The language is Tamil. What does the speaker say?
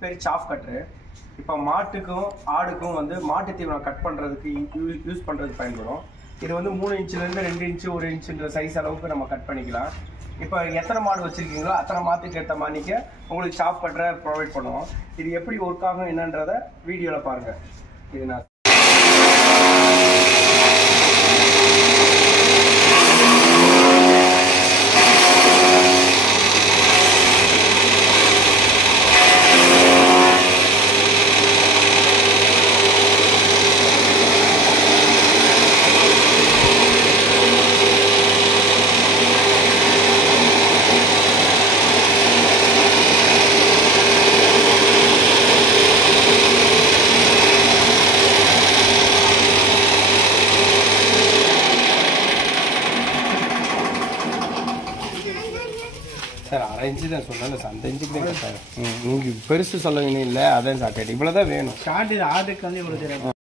பேர் சாஃப் கட்ரு. இப்போ மாட்டுக்கும் ஆடுக்கும் வந்து மாட்டு தீவனம் கட் பண்ணுறதுக்கு யூஸ் பண்ணுறதுக்கு பயன்படும். இது வந்து 3 இன்ச்சிலேருந்து 2 இன்ச்சு 1 இன்ச்சுன்ற சைஸ் அளவுக்கு நம்ம கட் பண்ணிக்கலாம். இப்போ எத்தனை மாடு வச்சுருக்கீங்களோ அத்தனை மாட்டுக்கு ஏற்ற மானிக்க உங்களுக்கு சாஃப் கட்ரை ப்ரொவைட் பண்ணுவோம். இது எப்படி ஒர்க் ஆகும் என்னன்றதை வீடியோவில் பாருங்கள். இது நான் சார் 1/2 இன்ச்சு தான் சொன்னாலும் அந்த இன்ச்சுக்கு தான் கரெக்டாக. நீங்கள் பெருசு சொல்லுவீங்க இல்லை, அதான் சார் கேட்டு இவ்வளோ தான் வேணும். ஸ்டார்ட் இது ஆர்டருக்கு வந்து இவ்வளோ தெரியும்.